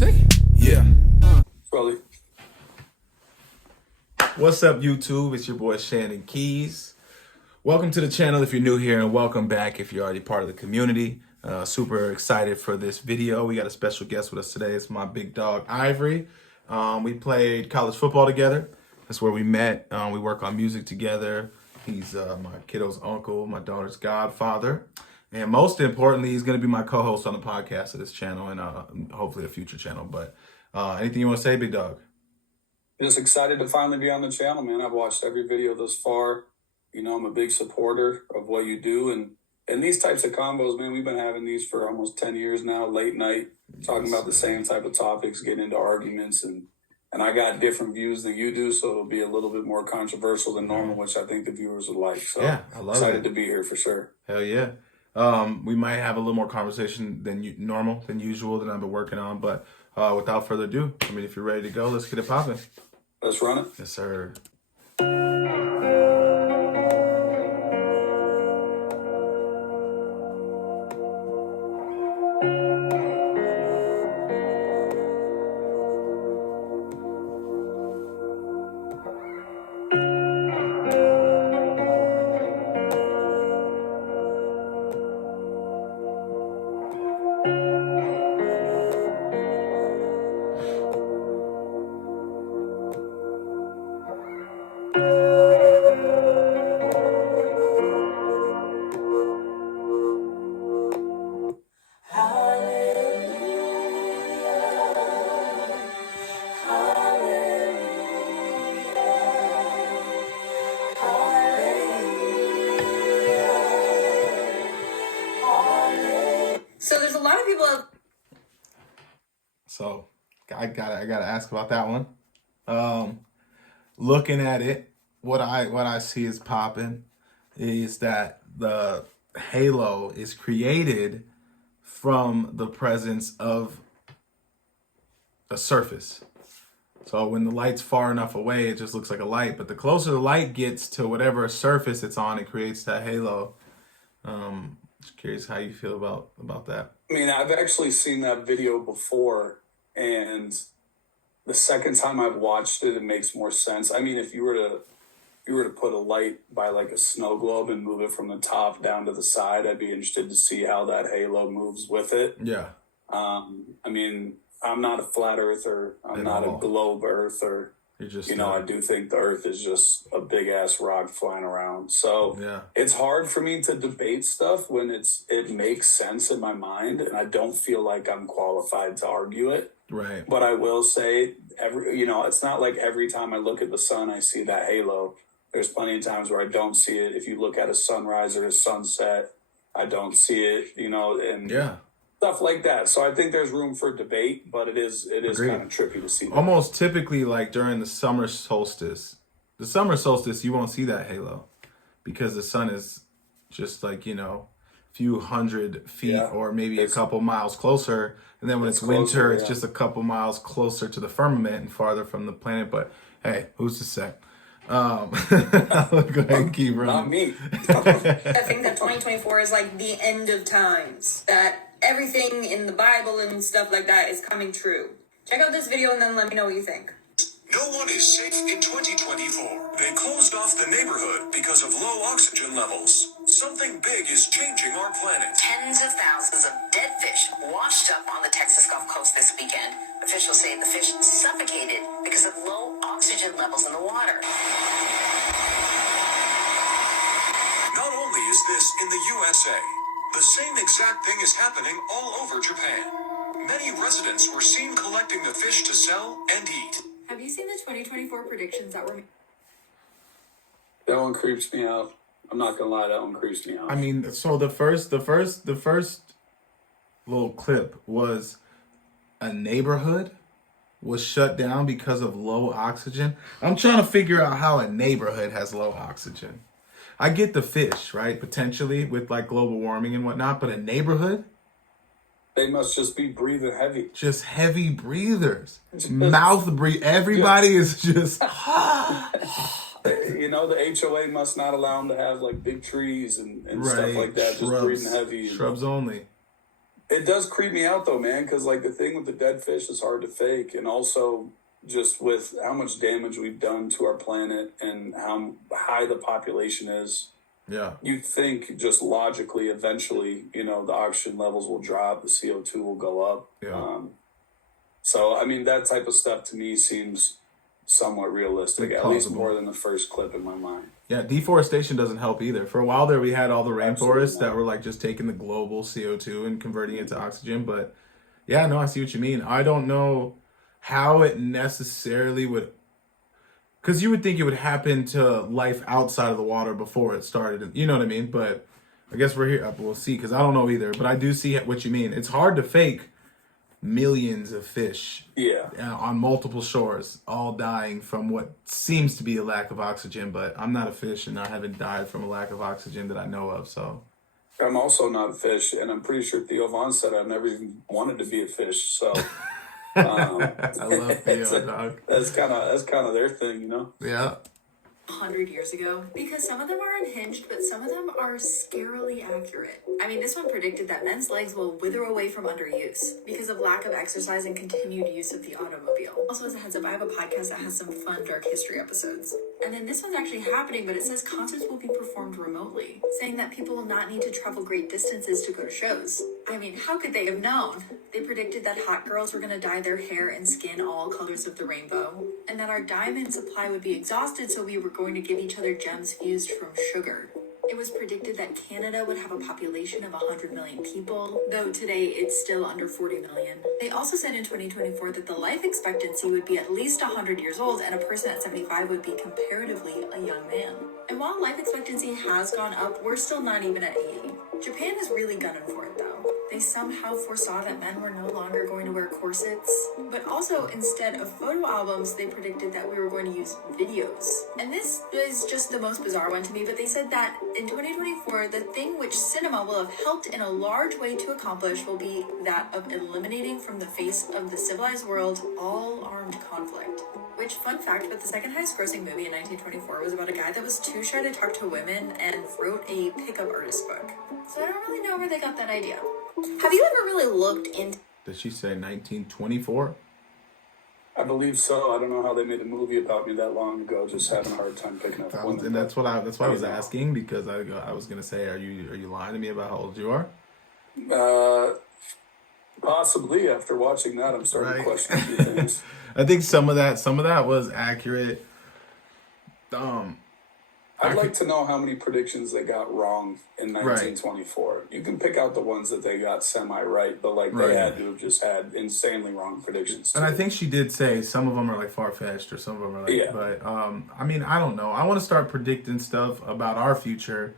say? Yeah. Probably. What's up, YouTube? It's your boy Shannon Keys. Welcome to the channel if you're new here, and welcome back if you're already part of the community. Super excited for this video. We got a special guest with us today. It's my big dog, Ivory. We played college football together. That's where we met. We work on music together. He's my kiddo's uncle, my daughter's godfather. And most importantly, he's going to be my co-host on the podcast of this channel and hopefully a future channel. But anything you want to say, big dog? Just excited to finally be on the channel, man. I've watched every video thus far. You know, I'm a big supporter of what you do. And these types of combos, man, we've been having these for almost 10 years now, late night, talking about the same type of topics, getting into arguments. And I got different views than you do, so it'll be a little bit more controversial than normal, which I think the viewers would like. So yeah, I love excited to be here for sure. Hell yeah. We might have a little more conversation than usual that I've been working on. But without further ado, I mean, if you're ready to go, let's get it popping. Let's run it. Yes, sir. So there's a lot of people. So I gotta ask about that one. Looking at it, what I see is popping is that the halo is created from the presence of a surface. So when the light's far enough away, it just looks like a light. But the closer the light gets to whatever surface it's on, it creates that halo. Just curious how you feel about that. I mean, I've actually seen that video before, and the second time I've watched it, it makes more sense. I mean, if you were to put a light by like a snow globe and move it from the top down to the side, I'd be interested to see how that halo moves with it. Yeah. I mean, I'm not a flat earther. I'm not a globe earther. Just, I do think the earth is just a big ass rock flying around. So yeah, it's hard for me to debate stuff when it makes sense in my mind, and I don't feel like I'm qualified to argue it. Right. But I will say it's not like every time I look at the sun, I see that halo. There's plenty of times where I don't see it. If you look at a sunrise or a sunset, I don't see it, and yeah, stuff like that. So I think there's room for debate, but it is Agreed. kind of trippy to see that. Almost typically like during the summer solstice. The summer solstice, you won't see that halo because the sun is just like, a few hundred feet or maybe a couple miles clear. And then when it's winter, it's just a couple miles closer to the firmament and farther from the planet. But hey, who's to say? Go ahead and keep running. Not me. I think that 2024 is like the end of times. That everything in the Bible and stuff like that is coming true. Check out this video and then let me know what you think. No one is safe in 2024. They closed off the neighborhood because of low oxygen levels. Something big is changing our planet. Tens of thousands of dead fish washed up on the Texas Gulf Coast this weekend. Officials say the fish suffocated because of low oxygen levels in the water. Not only is this in the USA, the same exact thing is happening all over Japan. Many residents were seen collecting the fish to sell and eat. Have you seen the 2024 predictions that were made? That one creeps me out. I'm not gonna lie, that one creeps me out. I mean, so the first little clip was a neighborhood was shut down because of low oxygen. I'm trying to figure out how a neighborhood has low oxygen. I get the fish, right? Potentially with like global warming and whatnot, but a neighborhood? They must just be breathing heavy. Just heavy breathers. Mouth breathe. Everybody is just... The HOA must not allow them to have like big trees and stuff like that. Just breathing heavy. Shrubs only. It does creep me out though, man, because like the thing with the dead fish is hard to fake, and also just with how much damage we've done to our planet and how high the population is, Yeah. you think just logically, eventually, you know, the oxygen levels will drop, the CO2 will go up. Yeah. So, I mean, that type of stuff to me seems somewhat realistic, at least Plausible. more than the first clip in my mind. Yeah, deforestation doesn't help either. For a while there, we had all the Absolutely rainforests that not. were like just taking the global CO2 and converting it to oxygen. But yeah, no, I see what you mean. I don't know how it necessarily would, because you would think it would happen to life outside of the water before it started. You know what I mean? But I guess we're here. We'll see, because I don't know either. But I do see what you mean. It's hard to fake millions of fish Yeah. on multiple shores, all dying from what seems to be a lack of oxygen. But I'm not a fish, and I haven't died from a lack of oxygen that I know of. So I'm also not a fish, and I'm pretty sure Theo Vaughn said I've never even wanted to be a fish. So I love Theo, dog. that's kind of their thing, you know. Yeah. 100 years ago, because some of them are unhinged, but some of them are scarily accurate. I mean, this one predicted that men's legs will wither away from underuse because of lack of exercise and continued use of the automobile. Also, as a heads up, I have a podcast that has some fun dark history episodes. And then this one's actually happening, but it says concerts will be performed remotely, saying that people will not need to travel great distances to go to shows. I mean, how could they have known? They predicted that hot girls were going to dye their hair and skin all colors of the rainbow, and that our diamond supply would be exhausted, so we were going to give each other gems fused from sugar. It was predicted that Canada would have a population of 100 million people, though today it's still under 40 million. They also said in 2024 that the life expectancy would be at least 100 years old, and a person at 75 would be comparatively a young man. And while life expectancy has gone up, we're still not even at 80. Japan is really gunning for it though. They somehow foresaw that men were no longer going to wear corsets, but also instead of photo albums, they predicted that we were going to use videos. And this is just the most bizarre one to me, but they said that in 2024, the thing which cinema will have helped in a large way to accomplish will be that of eliminating from the face of the civilized world all armed conflict. Which, fun fact, but the second highest grossing movie in 1924 was about a guy that was too shy to talk to women and wrote a pickup artist book. So I don't really know where they got that idea. Have you ever really looked into Did she say 1924? I believe so. I don't know how they made a movie about me that long ago. Just having a hard time picking up women. And that's why I was asking, because I was gonna say, are you lying to me about how old you are? Possibly. After watching that, I'm starting to question a few things. I think some of that was accurate. I'd like to know how many predictions they got wrong in 1924. You can pick out the ones that they got semi-right, but like they had to have just had insanely wrong predictions too. And I think she did say some of them are like far-fetched, or some of them are like, Yeah. But I mean, I don't know. I want to start predicting stuff about our future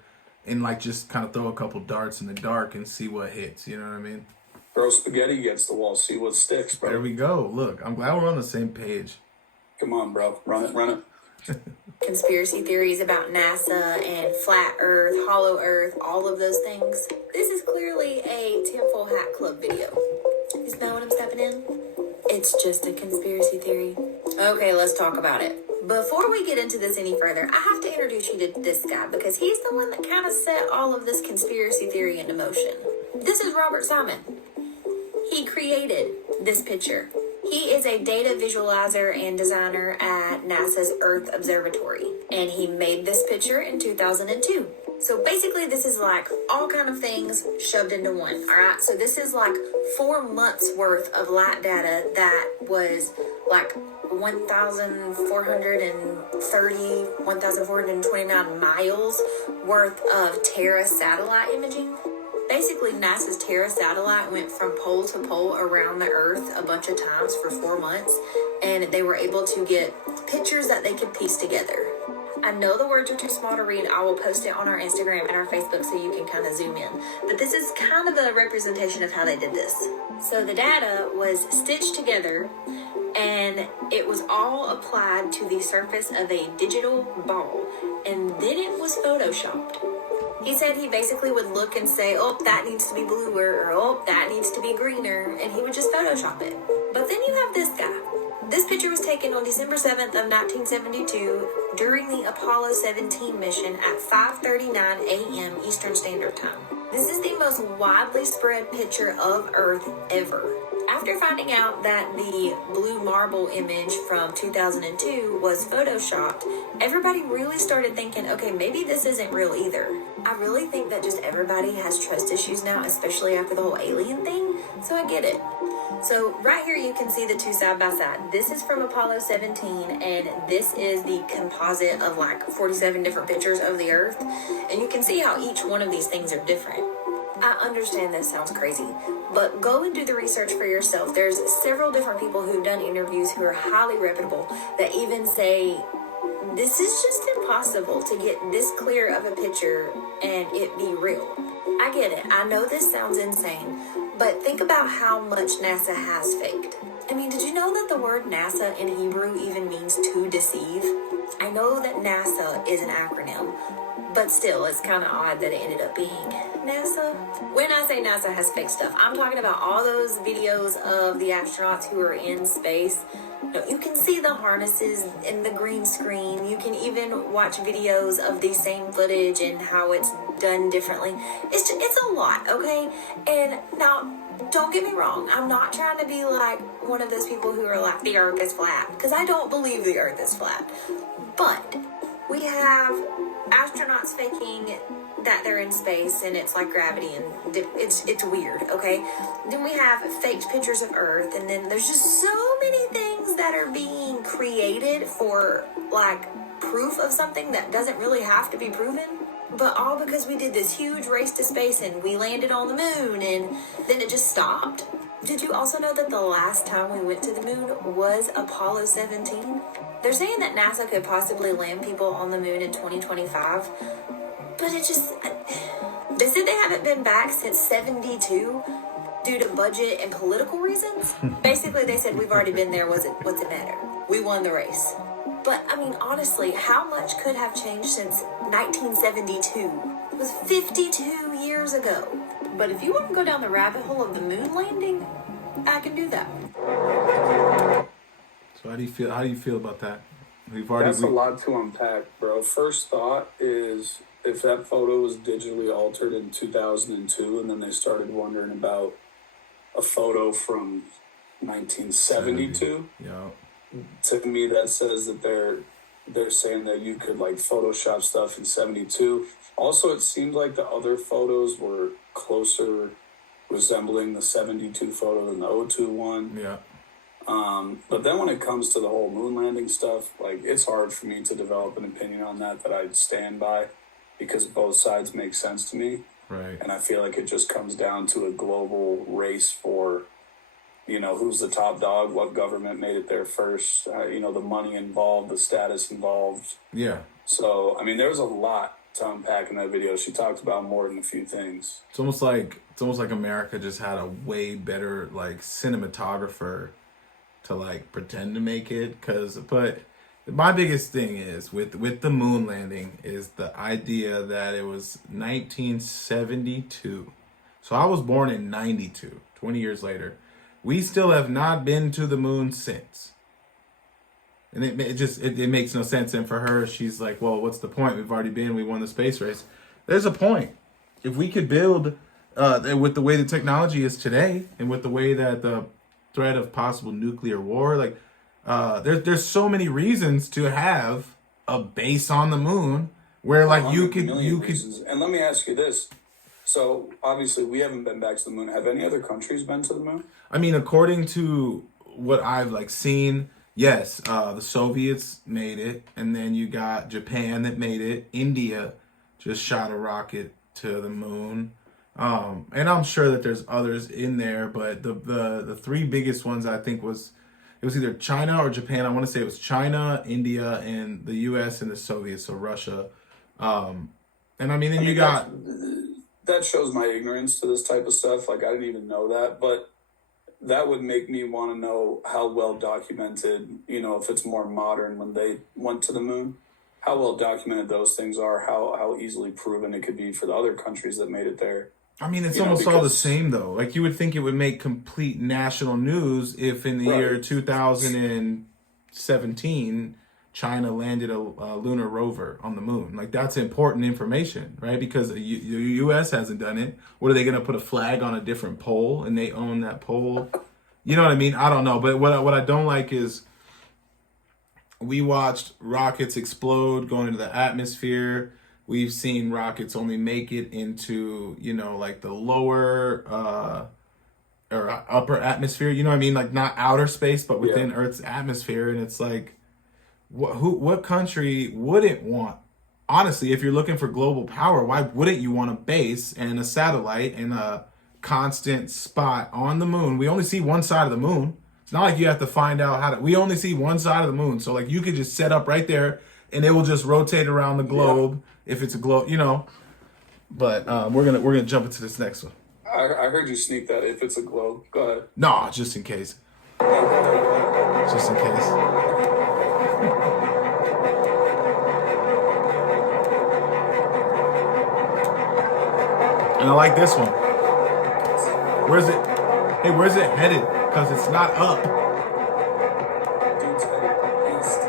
and like just kind of throw a couple darts in the dark and see what hits. You know what I mean? Throw spaghetti against the wall, see what sticks, bro. There we go. Look, I'm glad we're on the same page. Come on, bro. Run it. conspiracy theories about NASA and flat Earth, hollow Earth, all of those things? This is clearly a Tinfoil Hat Club video. Isn't that what I'm stepping in? It's just a conspiracy theory. Okay, let's talk about it. Before we get into this any further, I have to introduce you to this guy because he's the one that kind of set all of this conspiracy theory into motion. This is Robert Simon. He created this picture. He is a data visualizer and designer at NASA's Earth Observatory, and he made this picture in 2002. So basically this is like all kind of things shoved into one, all right? So this is like 4 months worth of light data that was like 1,429 miles worth of Terra satellite imaging. Basically, NASA's Terra satellite went from pole to pole around the Earth a bunch of times for 4 months, and they were able to get pictures that they could piece together. I know the words are too small to read. I will post it on our Instagram and our Facebook so you can kind of zoom in. But this is kind of a representation of how they did this. So the data was stitched together, and it was all applied to the surface of a digital ball, and then it was photoshopped. He said he basically would look and say, oh, that needs to be bluer, or oh, that needs to be greener, and he would just Photoshop it. But then you have this guy. This picture was taken on December 7th of 1972 during the Apollo 17 mission at 5:39 a.m. Eastern Standard Time. This is the most widely spread picture of Earth ever. After finding out that the blue marble image from 2002 was photoshopped, everybody really started thinking, okay, maybe this isn't real either. I really think that just everybody has trust issues now, especially after the whole alien thing, so I get it. So right here you can see the two side by side. This is from Apollo 17, and this is the composite of like 47 different pictures of the Earth. And you can see how each one of these things are different. I understand this sounds crazy, but go and do the research for yourself. There's several different people who've done interviews who are highly reputable that even say this is just impossible to get this clear of a picture and it be real. I get it. I know this sounds insane, but think about how much NASA has faked. I mean, did you know that the word NASA in Hebrew even means to deceive? I know that NASA is an acronym, but still, it's kind of odd that it ended up being NASA. When I say NASA has fake stuff, I'm talking about all those videos of the astronauts who are in space. You can see the harnesses and the green screen. You can even watch videos of the same footage and how it's done differently. It's a lot, okay? And now, don't get me wrong. I'm not trying to be like one of those people who are like, the Earth is flat, because I don't believe the Earth is flat. But we have astronauts faking that they're in space and it's like gravity and it's weird, okay? Then we have faked pictures of Earth, and then there's just so many things that are being created for like proof of something that doesn't really have to be proven, but all because we did this huge race to space and we landed on the moon and then it just stopped. Did you also know that the last time we went to the moon was Apollo 17? They're saying that NASA could possibly land people on the moon in 2025, but it just... They said they haven't been back since 72 due to budget and political reasons. Basically, they said we've already been there, what's it matter? We won the race. But, I mean, honestly, how much could have changed since 1972? It was 52 years ago. But if you want to go down the rabbit hole of the moon landing, I can do that. So how do you feel about that? That's a lot to unpack, bro. First thought is, if that photo was digitally altered in 2002 and then they started wondering about a photo from 1972, yeah, to me that says that they're saying that you could like Photoshop stuff in 72. Also, it seemed like the other photos were closer resembling the 72 photo than the 02 one. Yeah. But then when it comes to the whole moon landing stuff, like, it's hard for me to develop an opinion on that I'd stand by, because both sides make sense to me. Right. And I feel like it just comes down to a global race for, who's the top dog, what government made it there first, the money involved, the status involved. Yeah. So, I mean, there was a lot to unpack in that video. She talked about more than a few things. It's almost like America just had a way better like cinematographer to like pretend to make it. But my biggest thing is with the moon landing is the idea that it was 1972. So I was born in 92, 20 years later. We still have not been to the moon since. And it makes no sense. And for her, she's like, well, what's the point? We've already been, we won the space race. There's a point. If we could build, with the way the technology is today, and with the way that the threat of possible nuclear war, like, there's so many reasons to have a base on the moon where like you could. And let me ask you this. So obviously we haven't been back to the moon. Have any other countries been to the moon? I mean, according to what I've like seen, yes, the Soviets made it, and then you got Japan that made it. India just shot a rocket to the moon. And I'm sure that there's others in there, but the three biggest ones I think was either China or Japan. I want to say it was China, India, and the US and the Soviets, so Russia. And I mean, then you got... That shows my ignorance to this type of stuff. Like, I didn't even know that, but that would make me want to know how well documented, if it's more modern when they went to the moon, how well documented those things are, how easily proven it could be for the other countries that made it there. I mean, it's almost all the same, though. Like, you would think it would make complete national news if in the year 2017, China landed a lunar rover on the moon. Like, that's important information, right? Because the U.S. hasn't done it. What, are they going to put a flag on a different pole and they own that pole? You know what I mean? I don't know. But what I don't like is we watched rockets explode going into the atmosphere. We've seen rockets only make it into, you know, like the lower or upper atmosphere. You know what I mean? Like, not outer space, but within Earth's atmosphere. And it's like, what country wouldn't want, honestly, if you're looking for global power, why wouldn't you want a base and a satellite and a constant spot on the moon? We only see one side of the moon. It's not like you have to find out how to, we only see one side of the moon. So like, you could just set up right there and it will just rotate around the globe if it's a globe, you know. But we're gonna jump into this next one. I heard you sneak that. If it's a globe, go ahead. No, just in case. Just in case. And I like this one. Where's it? Hey, where's it headed? Because it's not up. Dude's headed east.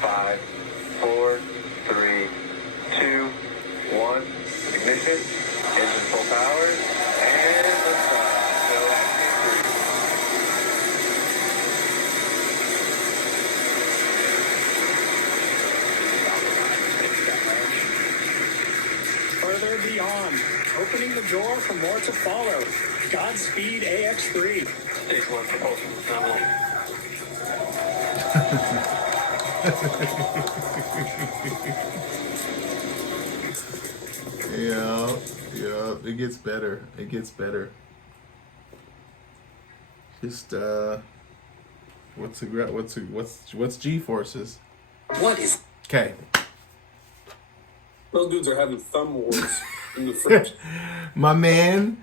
Five, four, three, two, one. Ignition. Engine full power. And liftoff. No active Further beyond, opening the door for more to follow. Godspeed AX3. Stage one propulsion nominal. Yeah, it gets better. It gets better. Just what's G forces? What is? Okay. Those dudes are having thumb wars in the fridge. My man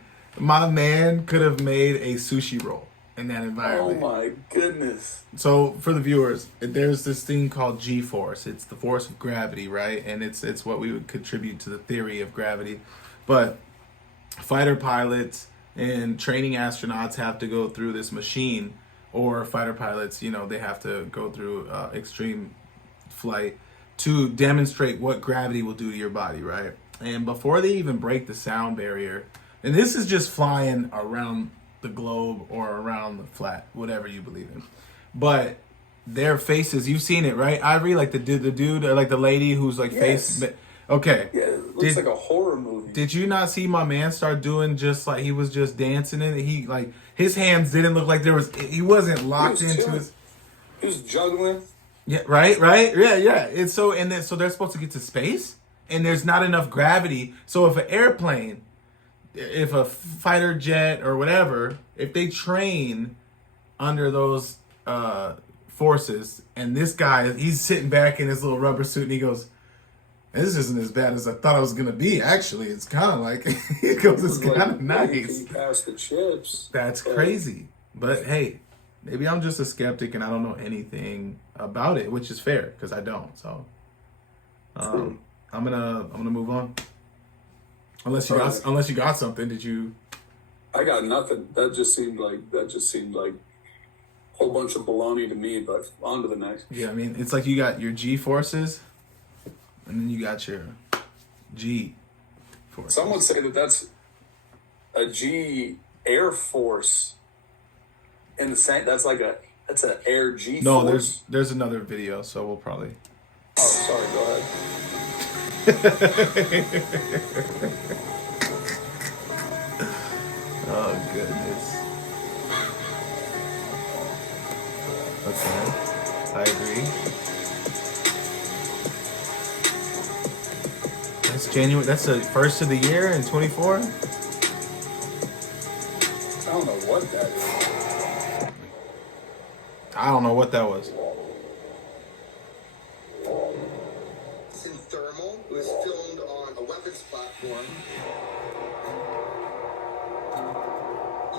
could have made a sushi roll in that Oh environment. my goodness. So for the viewers, there's this thing called G-force. It's the force of gravity, right? And it's what we would contribute to the theory of gravity. But fighter pilots and training astronauts have to go through this machine, or fighter pilots, you know, they have to go through extreme flight to demonstrate what gravity will do to your body, right? And before they even break the sound barrier, and this is just flying around the globe or around the flat, whatever you believe in. But their faces, you've seen it, right, Ivory? Like the dude or like the lady who's like face. Okay. Yeah, it looks like a horror movie. Did you not see my man start doing just like he was just dancing in it? He like his hands didn't look like he wasn't locked into chilling. his. He was juggling. Yeah, right, yeah. And so so they're supposed to get to space, and there's not enough gravity. So if an airplane, if a fighter jet or whatever, if they train under those forces, and this guy, he's sitting back in his little rubber suit, and he goes, "This isn't as bad as I thought it was gonna be. Actually, it's kind of like," he goes, "It's kind of nice." He passed the chips. That's crazy. But hey, maybe I'm just a skeptic and I don't know anything about it, which is fair because I don't. So I'm gonna move on. Unless you got something. Did you? I got nothing. That just seemed like a whole bunch of baloney to me. But on to the next. Yeah, I mean, it's like you got your G forces, and then you got your G forces. Some would say that that's a G Air Force. In the same, that's an Air G No, Force. there's another video, so we'll probably. Oh, sorry. Go ahead. Oh goodness. Okay, I agree. That's January. That's the first of the year in 24. I don't know what that is. I don't know what that was. In thermal, it was filmed on a weapons platform.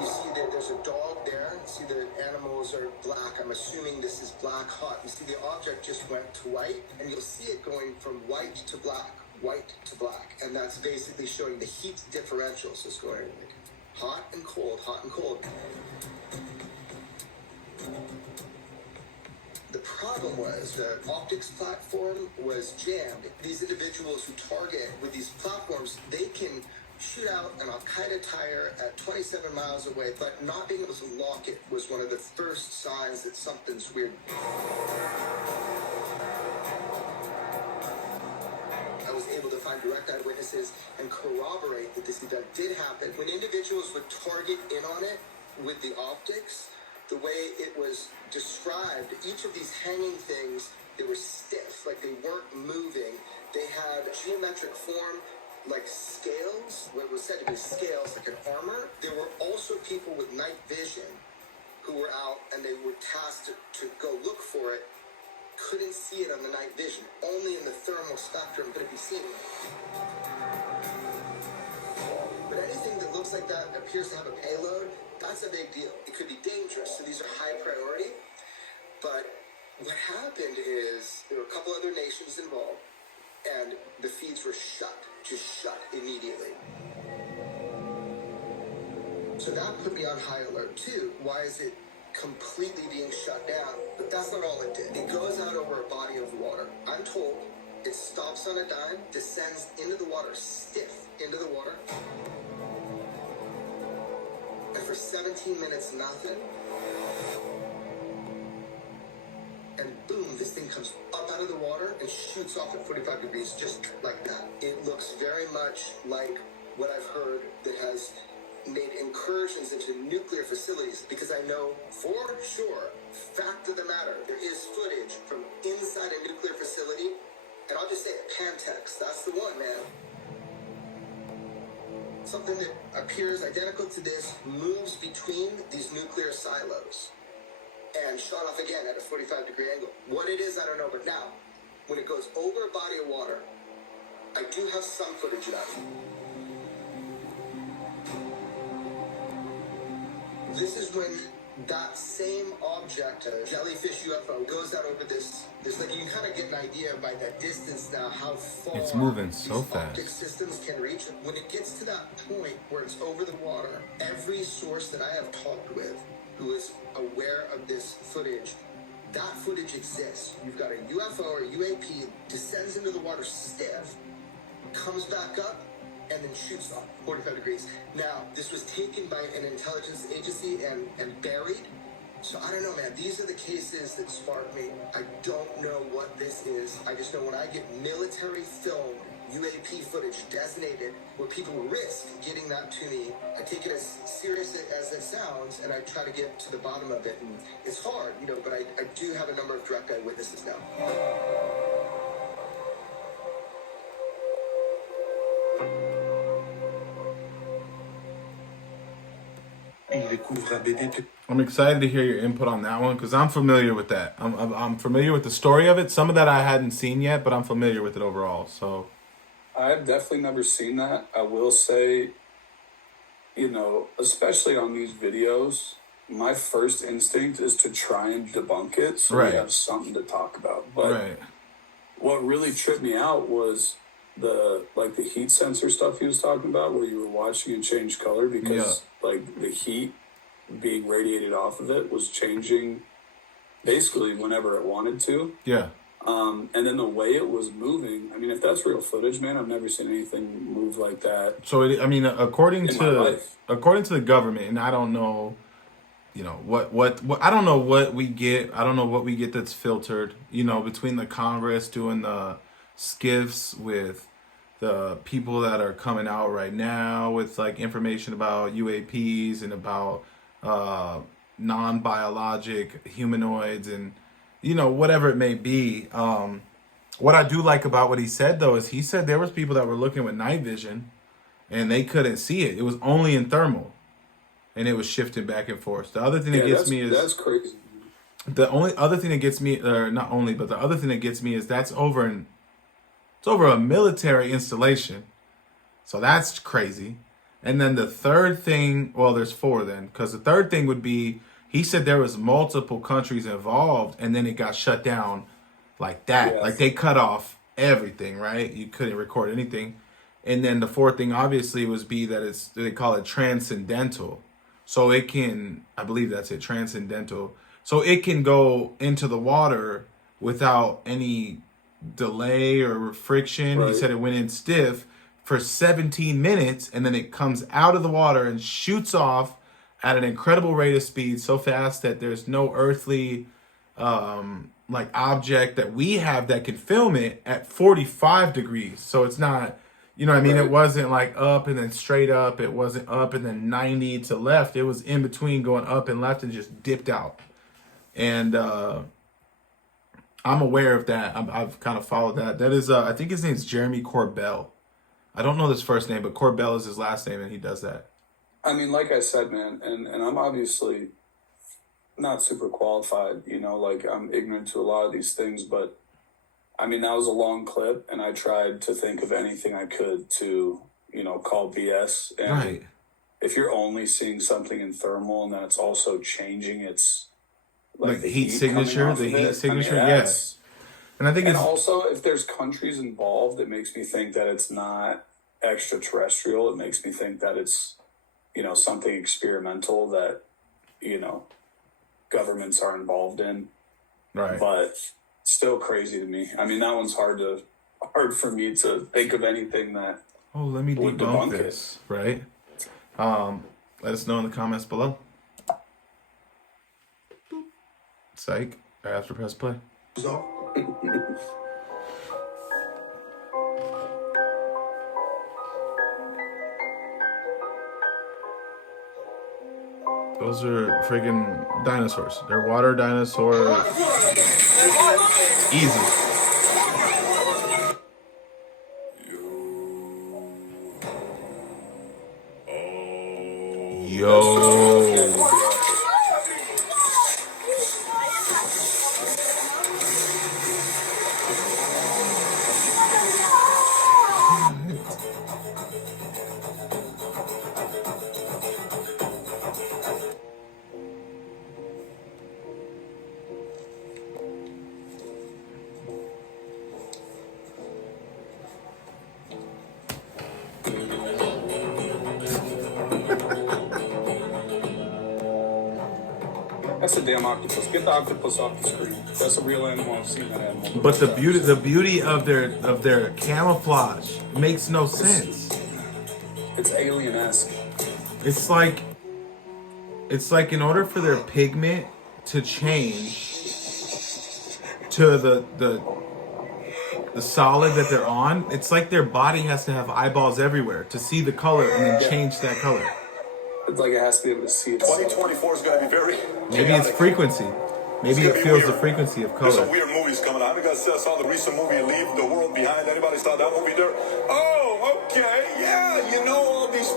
You see that there's a dog there. You see the animals are black. I'm assuming this is black hot. You see the object just went to white, and you'll see it going from white to black, and that's basically showing the heat differential. So it's going like hot and cold, hot and cold. The problem was the optics platform was jammed. These individuals who target with these platforms, they can shoot out an Al-Qaeda tire at 27 miles away, but not being able to lock it was one of the first signs that something's weird. I was able to find direct eyewitnesses and corroborate that this event did happen. When individuals would target in on it with the optics, the way it was described, each of these hanging things, they were stiff, like they weren't moving. They had geometric form, like scales, what was said to be scales, like an armor. There were also people with night vision who were out and they were tasked to go look for it. Couldn't see it on the night vision. Only in the thermal spectrum could it be seen. But anything that looks like that appears to have a payload, that's a big deal. It could be dangerous, so these are high priority. But what happened is there were a couple other nations involved, and the feeds were just shut immediately. So that put me on high alert too. Why is it completely being shut down? But that's not all it did. It goes out over a body of water. I'm told it stops on a dime, descends into the water, stiff into the water. And for 17 minutes, nothing. And boom, this thing comes up out of the water and shoots off at 45 degrees just like that. It looks very much like what I've heard that has made incursions into nuclear facilities, because I know for sure, fact of the matter, there is footage from inside a nuclear facility, and I'll just say it, Pantex, that's the one, man. Something that appears identical to this moves between these nuclear silos and shot off again at a 45-degree angle. What it is, I don't know, but now, when it goes over a body of water, I do have some footage of that. This is when that same object, a jellyfish UFO, goes out over this like, you can kind of get an idea by that distance now how far It's moving so these optic fast. systems can reach. When it gets to that point where it's over the water, every source that I have talked with who is aware of this footage, that footage exists. You've got a UFO or a UAP descends into the water stiff, comes back up, and then shoots off 45 degrees. Now, this was taken by an intelligence agency and buried. So I don't know, man. These are the cases that spark me. I don't know what this is. I just know when I get military film UAP footage designated where people risk getting that to me, I take it as serious as it sounds, and I try to get to the bottom of it. And it's hard, but I do have a number of direct eyewitnesses now. I'm excited to hear your input on that one because I'm familiar with that. I'm familiar with the story of it. Some of that I hadn't seen yet, but I'm familiar with it overall. So I've definitely never seen that. I will say, especially on these videos, my first instinct is to try and debunk it so we have something to talk about. But what really tripped me out was the heat sensor stuff he was talking about, where you were watching it change color because the heat being radiated off of it was changing basically whenever it wanted to. Yeah. And then the way it was moving, I mean, if that's real footage, man, I've never seen anything move like that. So, according to the government, and I don't know, what I don't know what we get. I don't know what we get that's filtered, between the Congress doing the skiffs with the people that are coming out right now with information about UAPs and about non-biologic humanoids and whatever it may be. What I do like about what he said though is he said there was people that were looking with night vision and they couldn't see it. It was only in thermal and it was shifting back and forth. The other thing that gets me is that's crazy. The only other thing that gets me, or not only, but the other thing that gets me is it's over a military installation. So that's crazy. And then the third thing, well, there's four then, because the third thing would be, he said there was multiple countries involved, and then it got shut down like that. Yes. Like they cut off everything, right? You couldn't record anything. And then the fourth thing obviously was be that they call it transcendental. So it can, I believe that's it, transcendental. So it can go into the water without any delay or friction. Right. He said it went in stiff for 17 minutes, and then it comes out of the water and shoots off at an incredible rate of speed, so fast that there's no earthly like object that we have that can film it at 45 degrees. So it's not, you know what I mean? Right. It wasn't like up and then straight up. It wasn't up and then 90 to left. It was in between, going up and left, and just dipped out. And I'm aware of that. I've kind of followed that. That is, I think his name's Jeremy Corbell. I don't know his first name, but Corbell is his last name, and he does that. I mean, like I said, man, and I'm obviously not super qualified, you know, like I'm ignorant to a lot of these things, but I mean, that was a long clip, and I tried to think of anything I could to, you know, call BS. And Right. if you're only seeing something in thermal and then it's also changing its Like the heat coming signature, off the of heat it, signature, that's- And I think And it's also, if there's countries involved, it makes me think that it's not extraterrestrial. It makes me think that it's, you know, something experimental that, you know, governments are involved in. right. But still crazy to me. I mean, that one's hard for me to think of anything that Oh, let me would debunk debunk this, right? Let us know in the comments below. Psych. I have to press play. So, Those are friggin' dinosaurs. They're water dinosaurs. Easy. Yo. That's a damn octopus. Get the octopus off the screen. That's a real animal. I've seen that animal. But the beauty of their camouflage makes no sense. It's alien-esque. It's like in order for their pigment to change to the solid that they're on, it's like their body has to have eyeballs everywhere to see the color and then change that color. It's like it has to be able to see itself. 2024 is going to be very Maybe it's chaotic. frequency. Maybe it feels the frequency of There's some color. weird movies coming out. I think I saw the recent movie Leave the World Behind. Anybody saw that movie there? Oh, okay. Yeah, you know all these.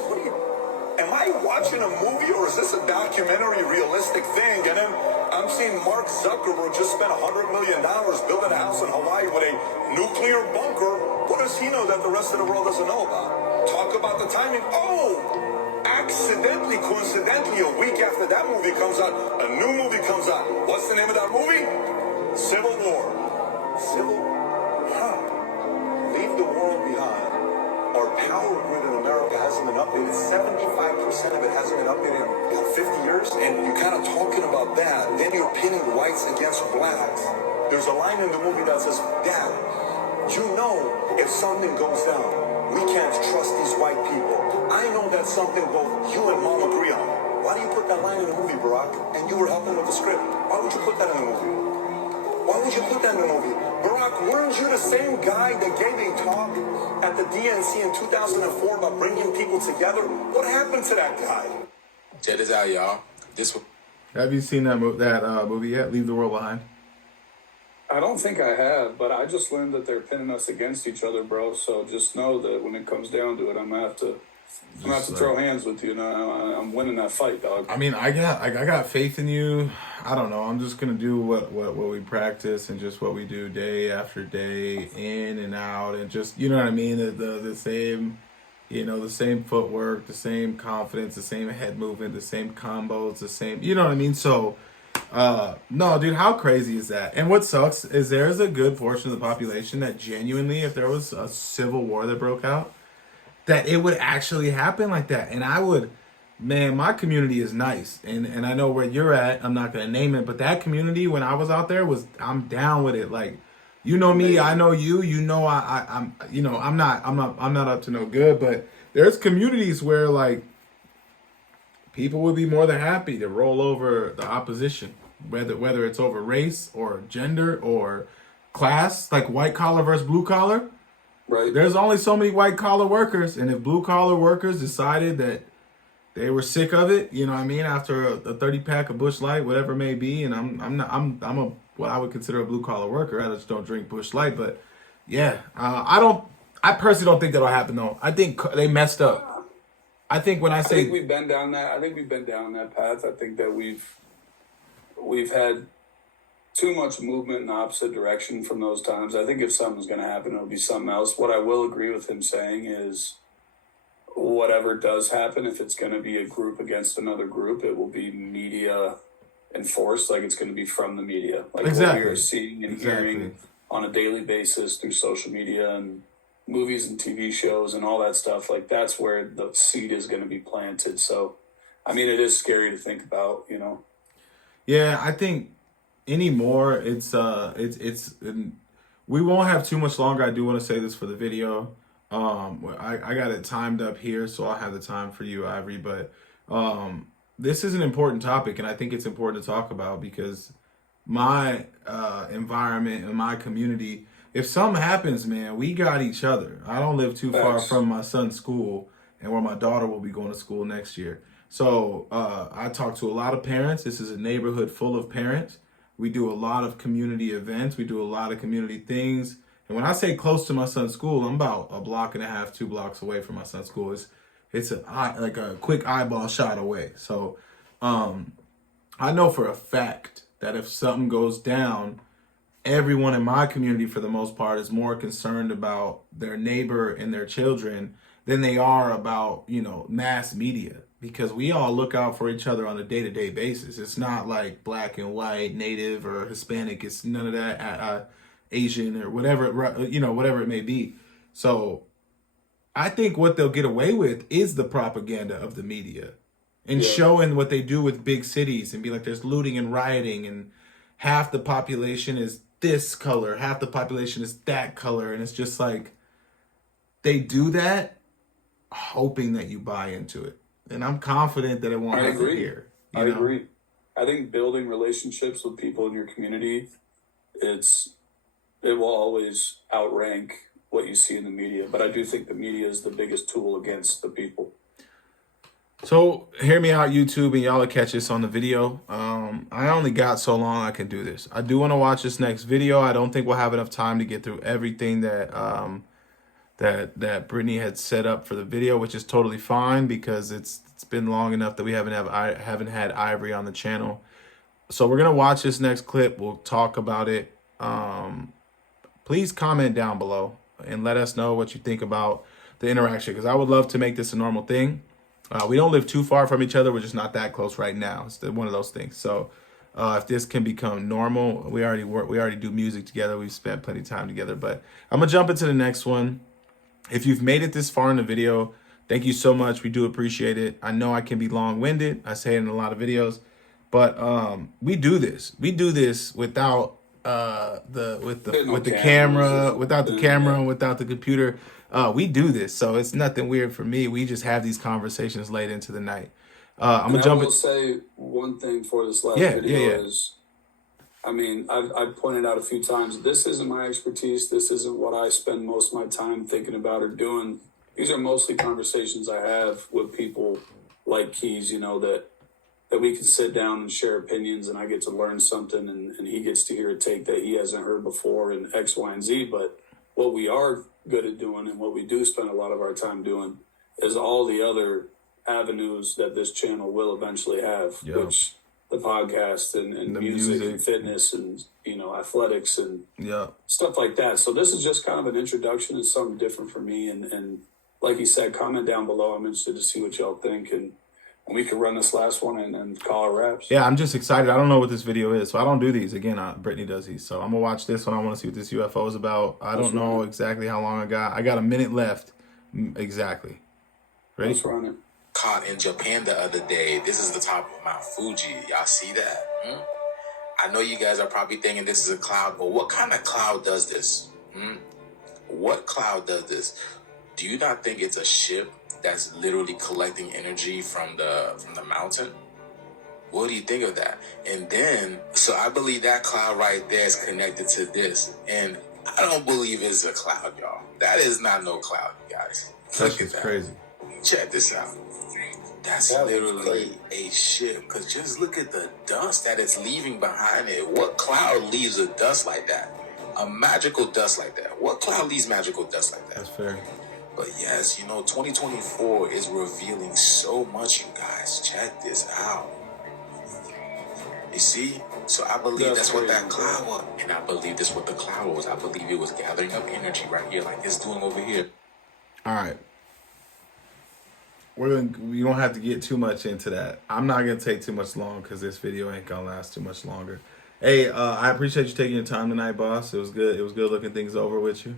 Am I watching a movie or is this a documentary realistic thing? And then I'm seeing Mark Zuckerberg just spent $100 million building a house in Hawaii with a nuclear bunker. What does he know that the rest of the world doesn't know about? Talk about the timing. Oh! Accidentally, coincidentally, a week after that movie comes out, a new movie comes out. What's the name of that movie? Civil War. Leave the world behind. Our power grid in America hasn't been updated. 75% of it hasn't been updated in about 50 years. And you're kind of talking about that. Then you're pinning whites against blacks. There's a line in the movie that says, Dad, you know if something goes down, we can't trust these white people. I know that's something both you and Mom agree on. Why do you put that line in the movie, Barack? And you were helping with the script. Why would you put that in the movie? Why would you put that in the movie? Barack, weren't you the same guy that gave a talk at the DNC in 2004 about bringing people together? What happened to that guy? Check this out, y'all. Have you seen that movie yet? Leave the World Behind. I don't think I have, but I just learned that they're pinning us against each other, bro. So just know that when it comes down to it, I'm gonna have to throw hands with you. And I'm winning that fight, dog. I mean, I got faith in you. I don't know. I'm just gonna do what we practice and just what we do day after day, in and out, and just, you know what I mean. The same You know, the same footwork, the same confidence, the same head movement, the same combos, the same, you know what I mean? So, no, dude, how crazy is that? And what sucks is there's a good portion of the population that genuinely, if there was a civil war that broke out, that it would actually happen like that. And I would, man, my community is nice. And I know where you're at. I'm not going to name it, but that community when I was out there I'm down with it. Like, you know me, I know you, you know, I'm, you know, I'm not up to no good, but there's communities where like people would be more than happy to roll over the opposition, whether it's over race or gender or class, like white collar versus blue collar. Right. There's only so many white collar workers, and if blue collar workers decided that they were sick of it, you know what I mean, after a 30 pack of Busch Light, whatever it may be, and I'm a what I would consider a blue collar worker. I just don't drink Busch Light, but yeah, I personally don't think that'll happen though. I think they messed up. I think when I say I think we've been down that path. I think that we've had too much movement in the opposite direction from those times. I think if something's going to happen, it'll be something else. What I will agree with him saying is whatever does happen, if it's going to be a group against another group, it will be media enforced. Like it's going to be from the media. Like exactly. what we are seeing and hearing on a daily basis through social media and movies and TV shows and all that stuff. Like that's where the seed is going to be planted. So, I mean, it is scary to think about, you know? Yeah, I think anymore we won't have too much longer. I do want to say this for the video. I got it timed up here, so I'll have the time for you, Ivory, but this is an important topic, and I think it's important to talk about because my environment and my community, if something happens, man, we got each other. I don't live too far from my son's school and where my daughter will be going to school next year. So I talk to a lot of parents. This is a neighborhood full of parents. We do a lot of community events. We do a lot of community things. And when I say close to my son's school, I'm about a block and a half, 2 blocks away from my son's school. It's like a quick eyeball shot away. So I know for a fact that if something goes down, everyone in my community, for the most part, is more concerned about their neighbor and their children than they are about, you know, mass media. Because we all look out for each other on a day-to-day basis. It's not like black and white, native or Hispanic. It's none of that, Asian or whatever, you know, whatever it may be. So I think what they'll get away with is the propaganda of the media and showing what they do with big cities and be like, there's looting and rioting and half the population is this color, half the population is that color. And it's just like, they do that hoping that you buy into it. And I'm confident that it won't happen here. I agree. I think building relationships with people in your community, it will always outrank what you see in the media. But I do think the media is the biggest tool against the people. So hear me out, YouTube, and y'all will catch this on the video. I only got so long I can do this. I do want to watch this next video. I don't think we'll have enough time to get through everything that that Brittany had set up for the video, which is totally fine because it's been long enough that we haven't had Ivory on the channel. So we're gonna watch this next clip. We'll talk about it. Please comment down below and let us know what you think about the interaction, because I would love to make this a normal thing. We don't live too far from each other. We're just not that close right now. It's one of those things. So if this can become normal, we already do music together. We've spent plenty of time together. But I'm gonna jump into the next one. If you've made it this far in the video, thank you so much. We do appreciate it. I know I can be long-winded. I say it in a lot of videos, but we do this. We do this without the camera, without the camera, without the computer. We do this, so it's nothing weird for me. We just have these conversations late into the night. I'm gonna jump. I will say one thing for this last video is, I mean, I've pointed out a few times, this isn't my expertise. This isn't what I spend most of my time thinking about or doing. These are mostly conversations I have with people like Keys, you know, that we can sit down and share opinions and I get to learn something and he gets to hear a take that he hasn't heard before and X, Y, and Z. But what we are good at doing and what we do spend a lot of our time doing is all the other avenues that this channel will eventually have, which the podcast and the music and fitness and, you know, athletics and stuff like that. So this is just kind of an introduction. It's something different for me. And like you said, comment down below. I'm interested to see what y'all think, and we can run this last one and call it wraps. Yeah, I'm just excited. I don't know what this video is, so I don't do these. Again, Brittany does these. So I'm going to watch this one. I want to see what this UFO is about. I don't know exactly how long I got. I got a minute left. Exactly. Ready? Let's run it. Caught in Japan the other day. This is the top of Mount Fuji. Y'all see that? I know you guys are probably thinking this is a cloud, but what kind of cloud does this? What cloud does this? Do you not think it's a ship that's literally collecting energy from the mountain? What do you think of that? And then, so I believe that cloud right there is connected to this. And I don't believe it's a cloud, y'all. That is not no cloud, you guys. That's just crazy. Check this out. That's literally a ship. Because just look at the dust that it's leaving behind it. What cloud leaves a dust like that? A magical dust like that. What cloud leaves magical dust like that? That's fair. But yes, 2024 is revealing so much, you guys. Check this out. You see? So I believe that's what that cloud was. And I believe that's what the cloud was. I believe it was gathering up energy right here like it's doing over here. All right. We don't have to get too much into that. I'm not going to take too much long because this video ain't going to last too much longer. Hey, I appreciate you taking your time tonight, boss. It was good. It was good looking things over with you.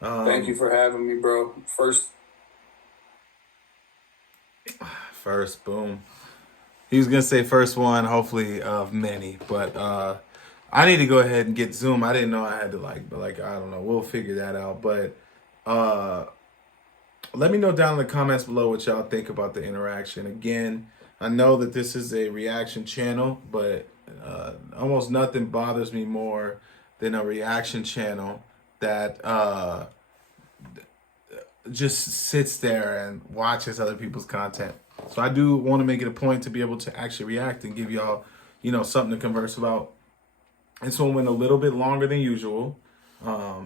Thank you for having me, bro. First, boom. He was gonna say first one, hopefully of many, but I need to go ahead and get Zoom. I didn't know I had to but I don't know. We'll figure that out. But let me know down in the comments below what y'all think about the interaction. Again, I know that this is a reaction channel, but almost nothing bothers me more than a reaction channel that just sits there and watches other people's content. So I do want to make it a point to be able to actually react and give y'all, something to converse about. This one went a little bit longer than usual,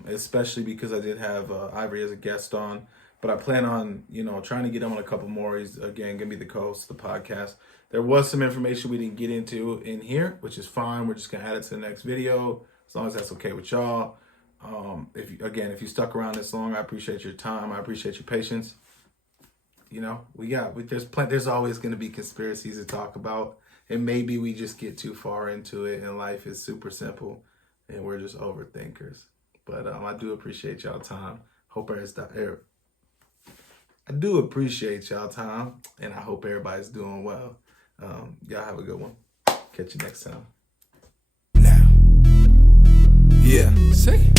especially because I did have Ivory as a guest on. But I plan on, trying to get him on a couple more. He's, again, going to be the co-host of the podcast. There was some information we didn't get into in here, which is fine. We're just going to add it to the next video, as long as that's okay with y'all. If you stuck around this long, I appreciate your time. I appreciate your patience. There's always going to be conspiracies to talk about, and maybe we just get too far into it, and life is super simple, and we're just overthinkers. But I do appreciate y'all time. I do appreciate y'all time, and I hope everybody's doing well. Y'all have a good one. Catch you next time. Yeah, say.